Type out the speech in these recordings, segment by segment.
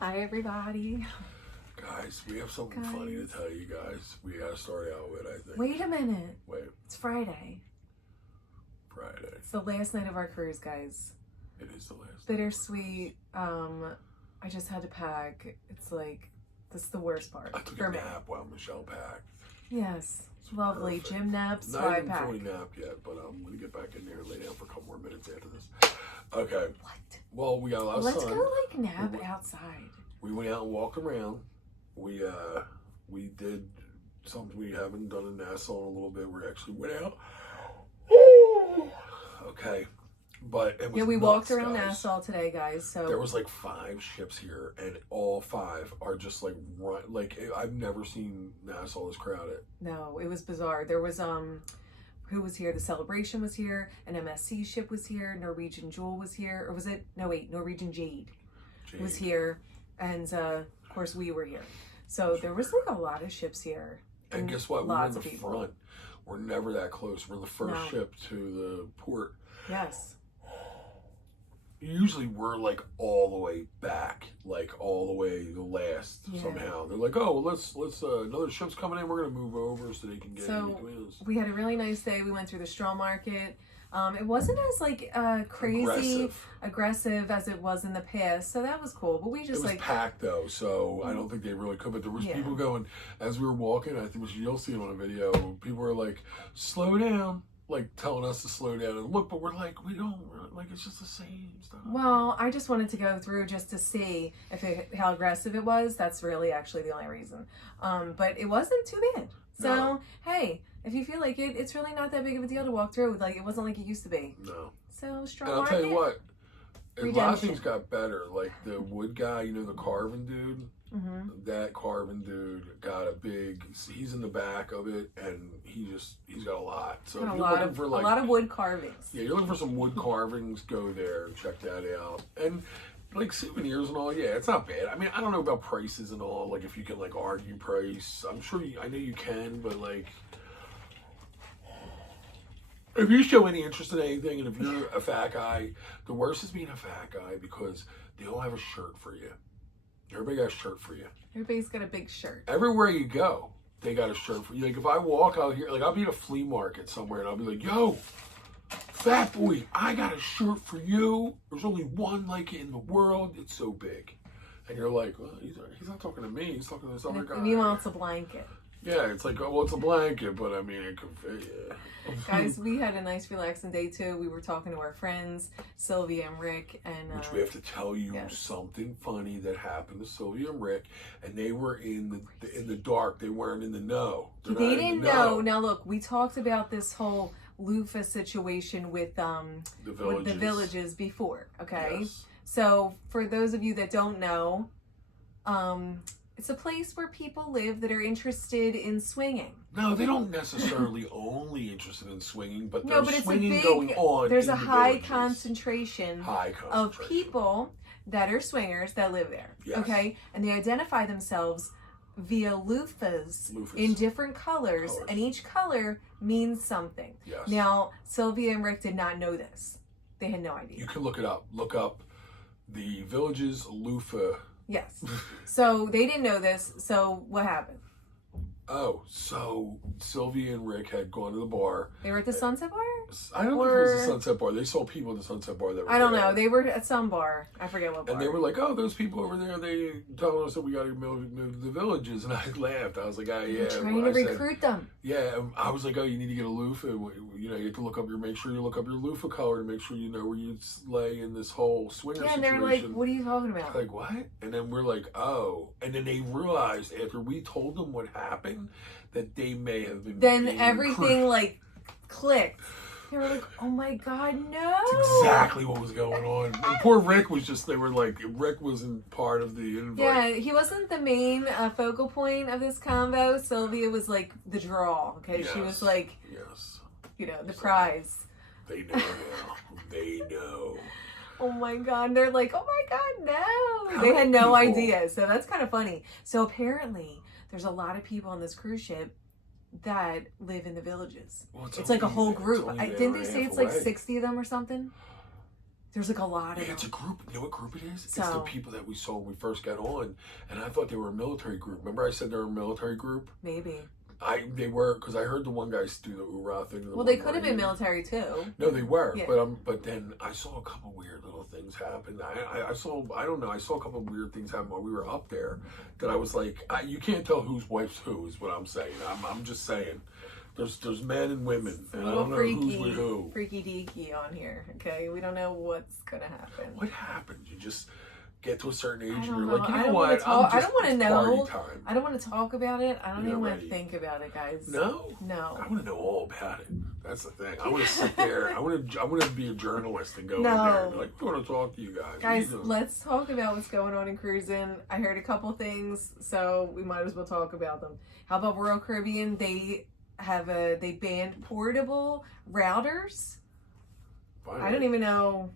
Hi, everybody. Guys, we have something funny to tell you guys. We gotta start out with, I think. Wait a minute. Wait. It's Friday. Friday. It's the last night of our cruise, guys. It is the last. Bittersweet. I just had to pack. It's like, this is the worst part. I took a nap while Michelle packed. Yes. Lovely. Perfect. Gym naps. Not even fully napped yet, but I'm gonna get back in there and lay down for a couple more minutes after this. Okay. What? Well, we got a lot of sun. Let's go like nap outside. We went out and walked around. We did something we haven't done in Nassau in a little bit. We actually went out. Okay. But it was we walked around guys. Nassau today, guys. So there was like 5 ships here, and all 5 are just like I've never seen Nassau this crowded. No, it was bizarre. There was who was here? The Celebration was here. An MSC ship was here. Norwegian Jewel was here, or was it? No, wait. Norwegian Jade was here, and of course we were here. So there was like a lot of ships here. And guess what? We're in the front. We're never that close. We're the first ship to the port. Yes. Usually we're like all the way back, like all the way the last somehow. They're like, oh, well, let's another ship's coming in. We're gonna move over so they can get in between us. We had a really nice day. We went through the straw market. It wasn't as like crazy aggressive as it was in the past, so that was cool. But we just it was packed though, so I don't think they really could. But there was people going as we were walking. I think you'll see it on a video. People were like, "Slow down." Like telling us to slow down and look, but we're like, we don't like, it's just the same stuff. Well, I just wanted to go through just to see how aggressive it was. That's really actually the only reason. But it wasn't too bad. So hey, if you feel like it, it's really not that big of a deal to walk through. Like it wasn't like it used to be. No. So strong. And I'll tell you what, a lot of things got better. Like the wood guy, you know, the carving dude. Mm-hmm. That carving dude got a big. He's in the back of it, and he's got a lot. So if you're looking for like a lot of wood carvings. Yeah, you're looking for some wood carvings. Go there and check that out. And like souvenirs and all, yeah, it's not bad. I mean, I don't know about prices and all. Like if you can like argue price, I'm sure I know you can, but like. If you show any interest in anything, and if you're a fat guy, the worst is being a fat guy because they don't have a shirt for you. Everybody got a shirt for you. Everybody's got a big shirt. Everywhere you go, they got a shirt for you. Like if I walk out here, like I'll be at a flea market somewhere, and I'll be like, "Yo, fat boy, I got a shirt for you. There's only one like it in the world. It's so big." And you're like, "Well, he's not talking to me. He's talking to this other guy." Meanwhile, it's a blanket. Yeah, it's like, oh, well, it's a blanket, but I mean, it could fit, yeah. Guys, we had a nice relaxing day too. We were talking to our friends, Sylvia and Rick, and which we have to tell you something funny that happened to Sylvia and Rick, and they were in the dark. They weren't in the know. They didn't know. Now look, we talked about this whole Loofah situation with the villages before. Okay, so for those of you that don't know, it's a place where people live that are interested in swinging. No, they don't necessarily only interested in swinging, but there's swinging going on. There's a high concentration of people that are swingers that live there. Yes. Okay, and they identify themselves via loofahs in different colors, and each color means something. Yes. Now, Sylvia and Rick did not know this. They had no idea. You can look it up. Look up the village's loofah. Yes. So they didn't know this. So what happened? Oh, so Sylvia and Rick had gone to the bar. They were at the Sunset Bar? I don't know if it was the Sunset Bar. They saw people at the Sunset Bar that were I don't know. They were at some bar. I forget what bar. And they were like, oh, those people over there, they told us that we got to move to the villages. And I laughed. I was like, oh, yeah. Trying to recruit them. Yeah. I was like, oh, you need to get a loofah. You know, you have to make sure you look up your loofah color to make sure you know where you lay in this whole swinger situation. Yeah, and they're like, what are you talking about? Like, what? And then we're like, oh. And then they realized after we told them what happened that they may have been. Then everything like clicked. They were like, oh my God, no. That's exactly what was going on. And poor Rick was just, they were like, Rick wasn't part of the invite. Yeah, he wasn't the main focal point of this convo. Sylvia was like the draw. Okay, she was like, you know, the prize. They know now. They know. Oh my God, they're like, oh my God, no. They had no idea. So that's kind of funny. So apparently, there's a lot of people on this cruise ship that live in the villages. Well, it's like a whole group. Didn't they say it's like 60 of them or something? There's like a lot of them. It's a group. You know what group it is? So, it's the people that we saw when we first got on, and I thought they were a military group. Remember I said they were a military group? Maybe. They were, because I heard the one guy do the oorah thing. Well, they could have been military too. No, they were, yeah. But then I saw a couple weird little things happen. I saw a couple weird things happen while we were up there that I was like, you can't tell whose wife's who is what I'm saying. I'm just saying. There's men and women, and I don't know who's with who. Freaky deaky on here, okay? We don't know what's gonna happen. What happens? You just get to a certain age and you're know. like, you know what? I don't want to know. Time. I don't want to talk about it. I don't even want to think about it, guys. No? No. I want to know all about it. That's the thing. I want to sit there. I want to be a journalist and go in there and be like, I want to talk to you guys. Guys, let's talk about what's going on in cruising. I heard a couple things, so we might as well talk about them. How about Royal Caribbean? They banned portable routers. Finally. I don't even know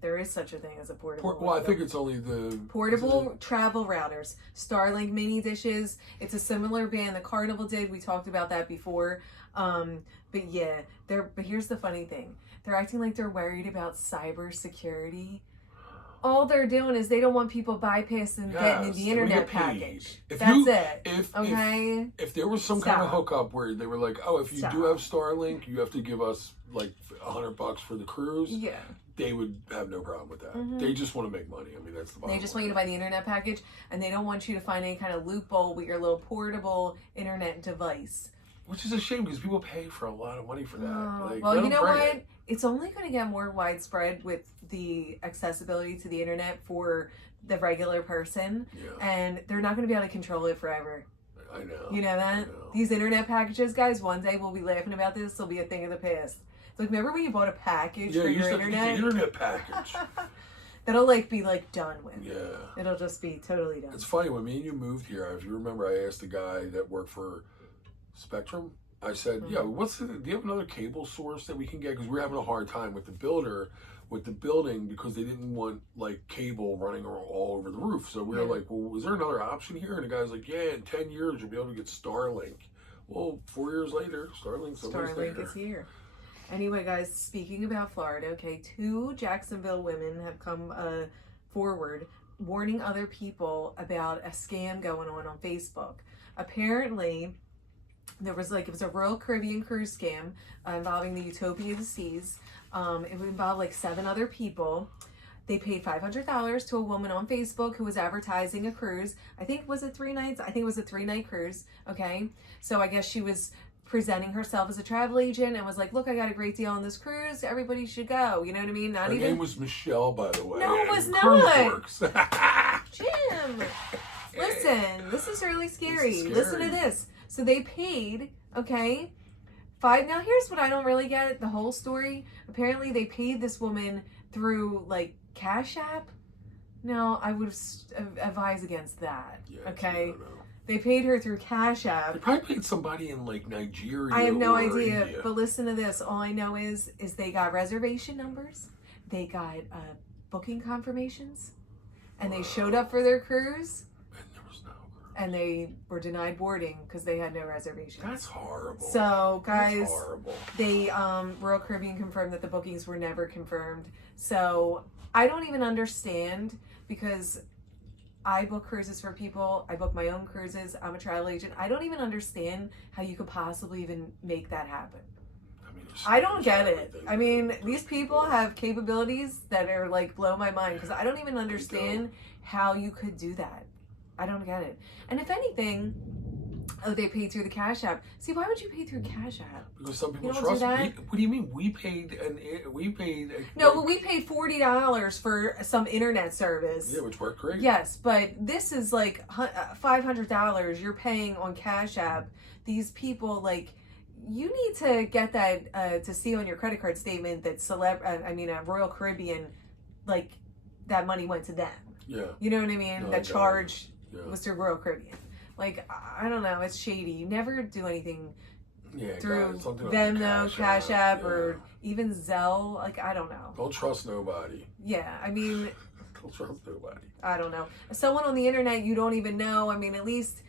there is such a thing as a portable well, I think it's only the portable travel routers. Starlink mini dishes. It's a similar ban the Carnival did. We talked about that before. But yeah, but here's the funny thing. They're acting like they're worried about cyber security. All they're doing is they don't want people bypassing getting the internet package. That's it. If there was some kind of hookup where they were like, oh, if you do have Starlink, you have to give us like $100 for the cruise. Yeah. They would have no problem with that. Mm-hmm. They just want to make money. I mean, that's the bottom line. They just want you to buy the internet package, and they don't want you to find any kind of loophole with your little portable internet device. Which is a shame because people pay for a lot of money for that. Well, you know what? It's only going to get more widespread with the accessibility to the internet for the regular person. Yeah. And they're not going to be able to control it forever. I know. You know that? These internet packages, guys, one day we'll be laughing about this. It'll be a thing of the past. It's like, remember when you bought a package for your internet? Yeah, the internet package. That'll be done with. Yeah. It'll just be totally done. It's funny, when me and you moved here, if you remember, I asked the guy that worked for Spectrum. I said, do you have another cable source that we can get? Because we're having a hard time with the building, because they didn't want cable running all over the roof. So we were like, well, is there another option here? And the guy's like, yeah, in 10 years you'll be able to get Starlink. Well, 4 years later, Starlink is here. Anyway, guys, speaking about Florida, 2 Jacksonville women have come forward warning other people about a scam going on Facebook. Apparently, there was it was a Royal Caribbean cruise scam involving the Utopia of the Seas. It would involve 7 other people. They paid $500 to a woman on Facebook who was advertising a cruise. I think, was it 3 nights? I think it was a 3-night cruise. Okay. So I guess she was presenting herself as a travel agent and was like, look, I got a great deal on this cruise. Everybody should go. You know what I mean? Her name was Michelle, by the way. No, it was not. Dorks. Jim, listen, this is really scary. Listen to this. So they paid, now here's what I don't really get, the whole story. Apparently they paid this woman through Cash App. No, I would advise against that. Yeah, They paid her through Cash App. They probably paid somebody in Nigeria. I have no idea, India. but listen to this. All I know is they got reservation numbers, they got booking confirmations, and they showed up for their cruise. And they were denied boarding because they had no reservations. That's horrible. So, guys, that's horrible. They Royal Caribbean confirmed that the bookings were never confirmed. So I don't even understand, because I book cruises for people. I book my own cruises. I'm a travel agent. I don't even understand how you could possibly even make that happen. I don't get it. I mean, these people have capabilities that are blow my mind, because I don't even understand how you could do that. I don't get it. And if anything, they paid through the Cash App. See, why would you pay through Cash App? Because some people trust. What do you mean? We paid. No, but we paid $40 for some internet service. Yeah, which worked great. Yes, but this is $500 you're paying on Cash App. These people, you need to get that to see on your credit card statement that Royal Caribbean, that money went to them. Yeah. You know what I mean? No, that charge was through Royal Caribbean. I don't know. It's shady. You never do anything through Venmo, Cash App, or even Zelle. I don't know. Don't trust nobody. Yeah, I mean... Don't trust nobody. I don't know. Someone on the internet you don't even know. I mean, at least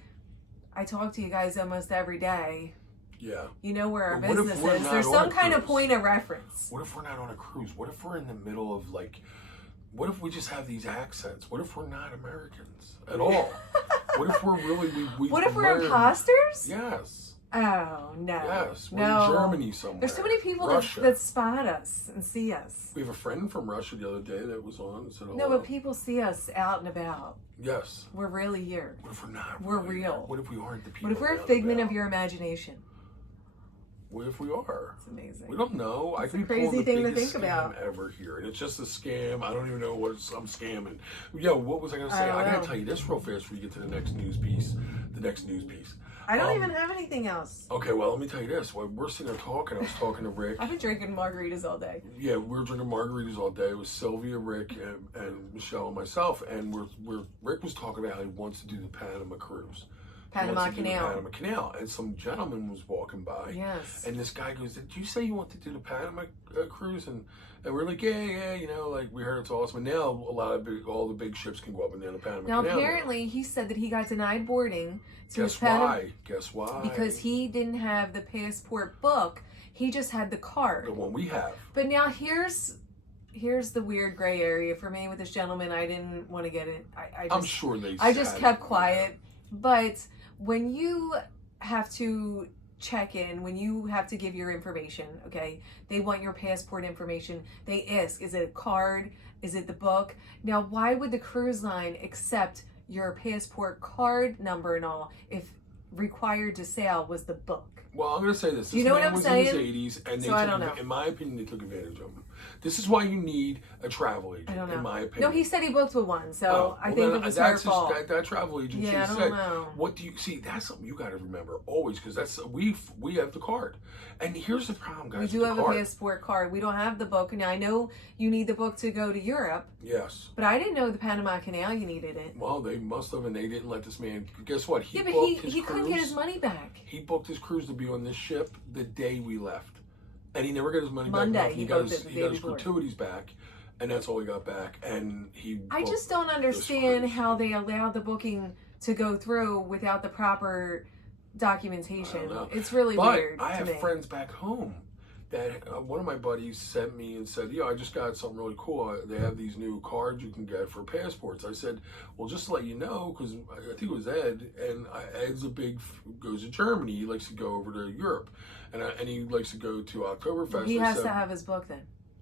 I talk to you guys almost every day. Yeah. You know where our But what if business we're is. not There's on some a kind of cruise? point of reference. What if we're not on a cruise? What if we're in the middle of like, what if we just have these accents? What if we're not Americans at all? What if we're really, What if we're American- imposters? Yes. Oh, no. Yes. We're No. in Germany somewhere. There's so many people Russia. that spot us and see us. We have a friend from Russia the other day that was on and said, No, hello. but people see us out and about. Yes. We're really here. What if we're not? We're really? real. What if we aren't the people? What if we're a out figment and of your imagination? What if we are? It's amazing. We don't know. It's I a could crazy pull the thing to biggest think scam about. ever here, and it's just a scam. I don't even know what I'm scamming. Yo, what was I going to say? I I got know. to tell you this real fast before you get to the next news piece. I don't even have anything else. Okay, well, let me tell you this. While we're sitting there talking, I was talking to Rick. I've been drinking margaritas all day. Yeah, we were drinking margaritas all day. It was Sylvia, Rick, and Michelle and myself. And Rick was talking about how he wants to do the Panama cruise. Panama He wants to do the Canal. Panama Canal. And some gentleman was walking by. Yes. And this guy goes, did you say you want to do the Panama cruise? And we're like, yeah, you know, like we heard it's awesome. And now all the big ships can go up and down the Panama Now, Canal. apparently, he said that he got denied boarding to his Guess Panama why? Guess why? because he didn't have the passport book. He just had the card. The one we have. But now here's the weird gray area for me with this gentleman. I didn't want to get it. I'm sure I just kept quiet. But when you have to check in, when you have to give your information, okay, they want your passport information. They ask, is it a card? Is it the book? Now, why would the cruise line accept your passport card number and all if required to sail was the book? Well, I'm going to say this. You This know what man I'm was saying? in his 80s, and So I don't know. in my opinion, they took advantage of him. This is why you need a travel agent, I don't know. in my opinion. No, he said he booked with one, so Oh, I well, think then it was her fault. That travel agent should Yeah, I have don't said, know. what do you see? That's something you got to remember always, because we have the card. And here's the problem, guys. We do with have the a card. passport card. We don't have the book. Now, I know you need the book to go to Europe, Yes. but I didn't know the Panama Canal you needed it. Well, they must have, and they didn't let this man. Guess what? Yeah, but booked his he couldn't get his cruise- money back. He booked his cruise to be on this ship the day we left, and he never got his money Monday, back. Nothing. he got booked his it the he day got his before. gratuities back, and that's all he got back. And he. I booked just don't this understand cruise. how they allowed the booking to go through without the proper documentation. I don't know. It's really But weird I to have me. friends back home that one of my buddies sent me and said, I just got something really cool. They have these new cards you can get for passports. I said, well, just to let you know, because I think it was Ed, and Ed's goes to Germany. He likes to go over to Europe, and he likes to go to Oktoberfest. He I has said, to have his book then.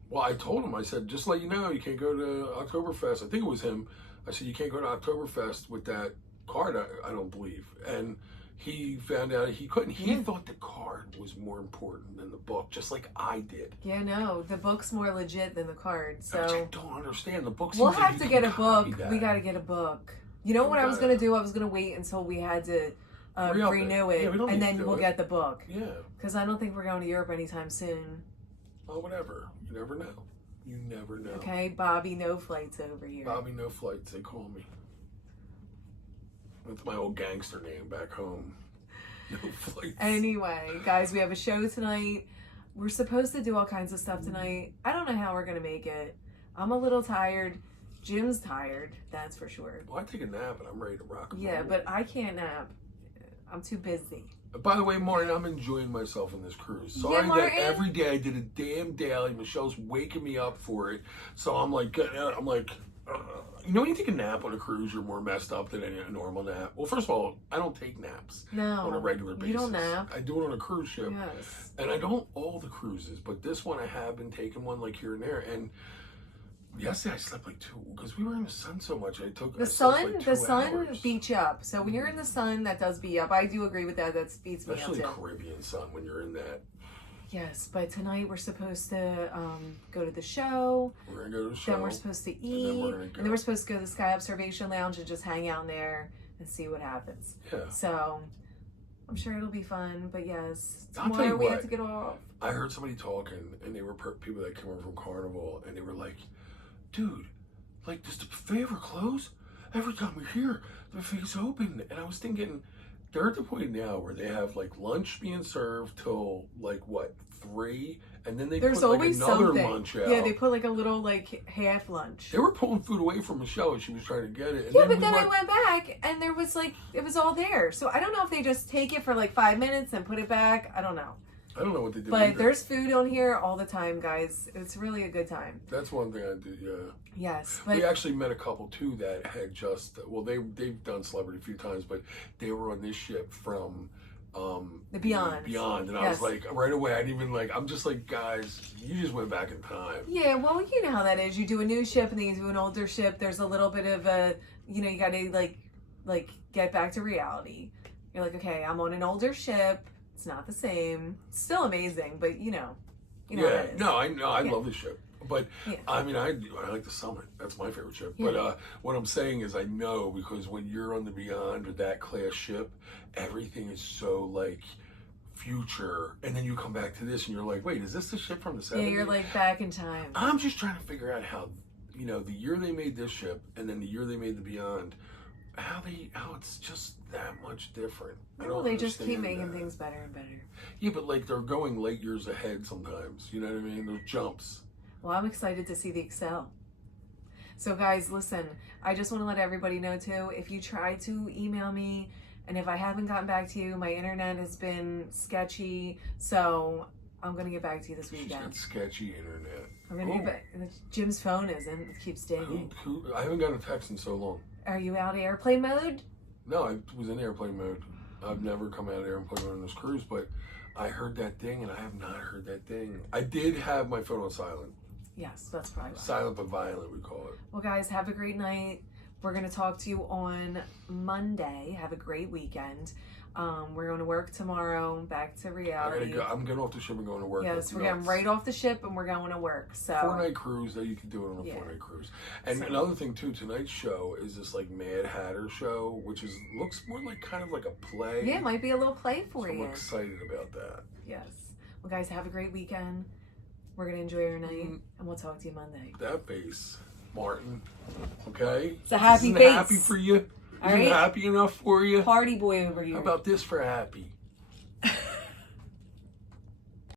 well, I told him, I said, just to let you know, you can't go to Oktoberfest. I think it was him. I said, you can't go to Oktoberfest with that card, I don't believe. And he found out he couldn't. He thought the card was more important than the book, just like I did. Yeah, no, the book's more legit than the card. Which So I don't understand. The book. we'll seems like have you to can get a copy book. that. We got to get a book. You know what I was going to do? I was going to wait until we had to Re-up it. renew Yeah, it, we don't and need to then do we'll it. get the book. Yeah. Because I don't think we're going to Europe anytime soon. Oh, whatever. You never know. You never know. Okay, Bobby, no flights over here. Bobby, no flights. They call me. That's my old gangster name back home. No flights. Anyway, guys, we have a show tonight. We're supposed to do all kinds of stuff tonight. I don't know how we're going to make it. I'm a little tired. Jim's tired, that's for sure. Well, I take a nap and I'm ready to rock. and Yeah, roll. but I can't nap. I'm too busy. By the way, Martin, I'm enjoying myself on this cruise. Sorry that Martin. every day I did a damn daily. Michelle's waking me up for it, so I'm like, you know, when you take a nap on a cruise, you're more messed up than a normal nap. Well, first of all, I don't take naps on a regular basis. You don't nap. I do it on a cruise ship, Yes. and I don't all the cruises, but this one I have been taking one like here and there. And yesterday I slept like 2 because we were in the sun so much. I slept like 2 hours. beats you up. So when you're in the sun, that does beat you up. I do agree with that. That beats me up Especially too. Caribbean sun when you're in that. Yes, but tonight we're supposed to go to the show. We're gonna go to the show. Then we're supposed to then eat. we're gonna And go. then we're supposed to go to the Sky Observation Lounge and just hang out in there and see what happens. Yeah. So I'm sure it'll be fun. But yes, I'll tell tomorrow you we have what. to get off. I heard somebody talking, and they were people that came over from Carnival, and they were like, dude, like, does the buffet ever close? Every time we're here, the buffet's open. And I was thinking, they're at the point now where they have, like, lunch being served till, like, what, 3? And then they There's put like always another something. lunch out. Yeah, they put like a little like half lunch. They were pulling food away from Michelle as she was trying to get it. And Yeah, but then I went back and there was like, it was all there. So I don't know if they just take it for like 5 minutes and put it back. I don't know. I don't know what they do. But either. there's food on here all the time, guys. It's really a good time. That's one thing I did, yeah. Yes. But we actually met a couple too that had just, well, they've done Celebrity a few times, but they were on this ship from the Beyond. And I was like, right away, I didn't even like, I'm just like, guys, you just went back in time. Yeah, well, you know how that is. You do a new ship and then you do an older ship. There's a little bit of a, you know, you got to like get back to reality. You're like, okay, I'm on an older ship. It's not the same. It's still amazing, but you know how that is. No, I know. I love this ship. But, Yeah. I mean, I like the Summit. That's my favorite ship. Yeah. But what I'm saying is I know because when you're on the Beyond or that class ship, everything is so, like, future. And then you come back to this and you're like, wait, is this the ship from the 70s? Yeah, you're like back in time. I'm just trying to figure out how, you know, the year they made this ship and then the year they made the Beyond, how it's just that much different. Well, they just keep making things better and better. Yeah, but like they're going light years ahead sometimes. You know what I mean? Those jumps. Well, I'm excited to see the Excel. So guys, listen, I just want to let everybody know too, if you try to email me and if I haven't gotten back to you, my internet has been sketchy. So I'm going to get back to you this weekend. She's got sketchy internet. I'm going to get back. Jim's phone isn't. It keeps dinging. I haven't gotten a text in so long. Are you out of airplane mode? No, I was in airplane mode. I've never come out of airplane mode on this cruise, but I heard that ding and I have not heard that ding. I did have my phone on silent. Yes, that's probably why. Silent but violent, we call it. Well, guys, have a great night. We're going to talk to you on Monday. Have a great weekend. We're going to work tomorrow. Back to reality. I gotta go. I'm getting off the ship and going to work. Yes, we're getting right off the ship and we're going to work. So 4-night cruise. That you can do it on a 4-night cruise. And another thing too, tonight's show is this like Mad Hatter show, which looks more like kind of like a play. Yeah, it might be a little play for you. I'm excited about that. Yes. Well, guys, have a great weekend. We're gonna enjoy our night, and we'll talk to you Monday. That face, Martin. Okay. It's a happy Isn't face. Happy for you. All Isn't right. happy enough for you? Party boy over here. How about this for happy?